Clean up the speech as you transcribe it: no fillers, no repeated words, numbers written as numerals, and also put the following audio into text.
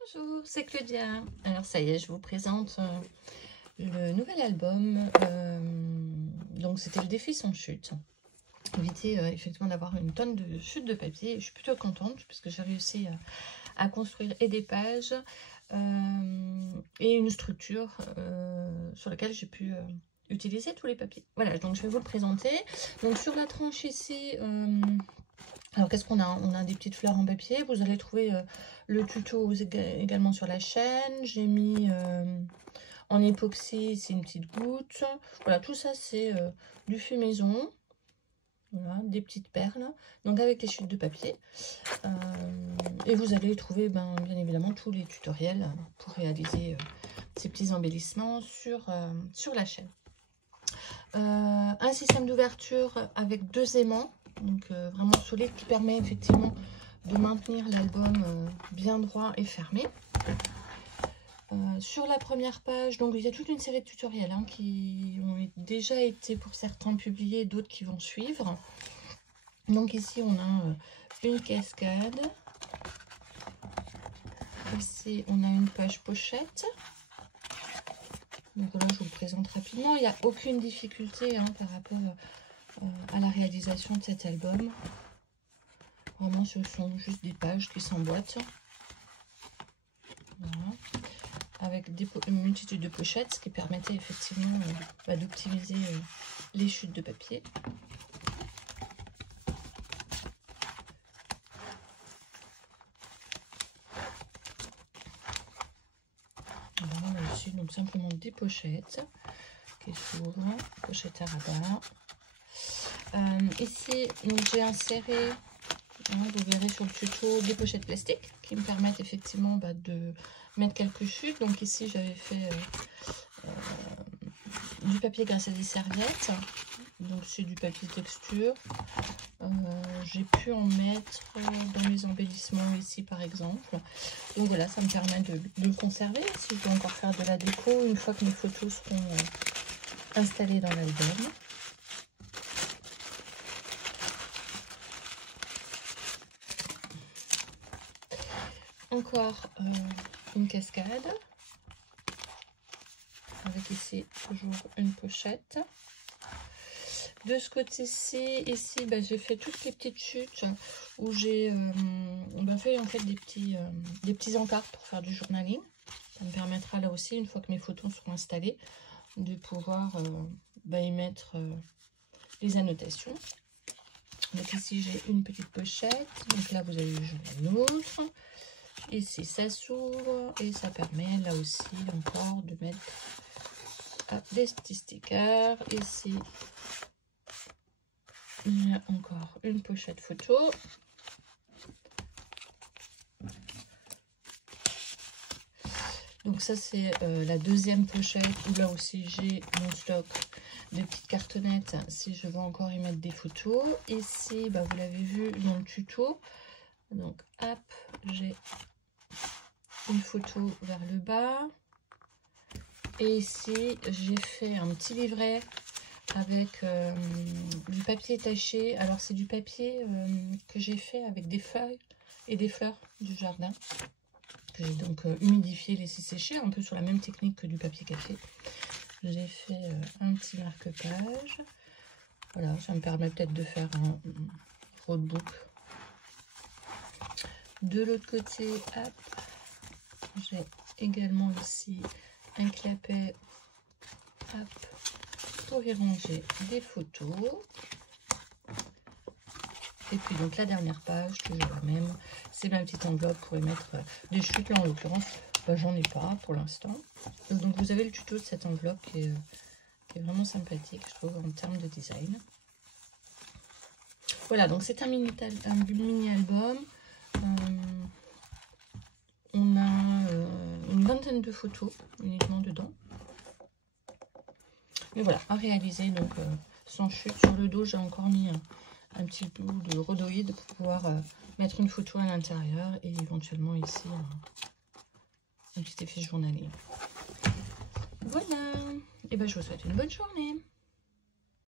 Bonjour, c'est Claudia. Alors ça y est, je vous présente le nouvel album. Donc c'était le défi sans chute. Éviter effectivement d'avoir une tonne de chutes de papier. Je suis plutôt contente parce que j'ai réussi à construire et des pages et une structure sur laquelle j'ai pu utiliser tous les papiers. Voilà, donc je vais vous le présenter. Donc sur la tranche ici... alors, qu'est-ce qu'on a? On a des petites fleurs en papier. Vous allez trouver le tuto également sur la chaîne. J'ai mis en époxy, c'est une petite goutte. Voilà, tout ça, c'est du fait maison. Voilà, des petites perles. Donc, avec les chutes de papier. Et vous allez trouver, bien évidemment, tous les tutoriels pour réaliser ces petits embellissements sur la chaîne. Un système d'ouverture avec 2 aimants. Donc vraiment solide, qui permet effectivement de maintenir l'album bien droit et fermé. Sur la première page, donc il y a toute une série de tutoriels qui ont déjà été pour certains publiés, d'autres qui vont suivre. Donc ici on a une cascade. Ici on a une page pochette. Donc voilà, je vous le présente rapidement. Il n'y a aucune difficulté par rapport à la réalisation de cet album. Vraiment, ce sont juste des pages qui s'emboîtent. Voilà. Avec une multitude de pochettes, ce qui permettait effectivement d'optimiser les chutes de papier. Voilà, ici, donc simplement des pochettes qui s'ouvrent, pochettes à rabat. Ici, j'ai inséré, vous verrez sur le tuto, des pochettes plastiques qui me permettent effectivement de mettre quelques chutes. Donc ici, j'avais fait du papier grâce à des serviettes. Donc c'est du papier texture. J'ai pu en mettre dans mes embellissements ici par exemple. Donc voilà, ça me permet de le conserver si je dois encore faire de la déco une fois que mes photos seront installées dans l'album. Encore une cascade avec ici toujours une pochette. De ce côté-ci, ici, j'ai fait toutes les petites chutes où j'ai fait en fait des petits encarts pour faire du journaling. Ça me permettra là aussi, une fois que mes photos seront installées, de pouvoir y mettre les annotations. Donc ici j'ai une petite pochette, donc là vous avez une autre. Ici ça s'ouvre et ça permet là aussi encore de mettre des petits stickers. Ici il y a encore une pochette photo. Donc ça c'est la deuxième pochette où là aussi j'ai mon stock de petites cartonnettes si je veux encore y mettre des photos. Ici vous l'avez vu dans le tuto, donc hop, j'ai une photo vers le bas. Et ici j'ai fait un petit livret avec du papier taché. Alors c'est du papier que j'ai fait avec des feuilles et des fleurs du jardin, que j'ai donc humidifié, laissé sécher, un peu sur la même technique que du papier café. J'ai fait un petit marque-page. Voilà, ça me permet peut-être de faire un roadbook. De l'autre côté, hop, j'ai également ici un clapet, hop, pour y ranger des photos. Et puis donc la dernière page, toujours la même, c'est ma petite enveloppe pour y mettre des chutes. Là en l'occurrence, j'en ai pas pour l'instant. Donc vous avez le tuto de cette enveloppe qui est vraiment sympathique, je trouve, en termes de design. Voilà, donc c'est un mini album. On a une vingtaine de photos uniquement dedans. Mais voilà, à réaliser donc sans chute. Sur le dos, j'ai encore mis un petit bout de rhodoïde pour pouvoir mettre une photo à l'intérieur et éventuellement ici un petit effet journalier. Voilà, et je vous souhaite une bonne journée.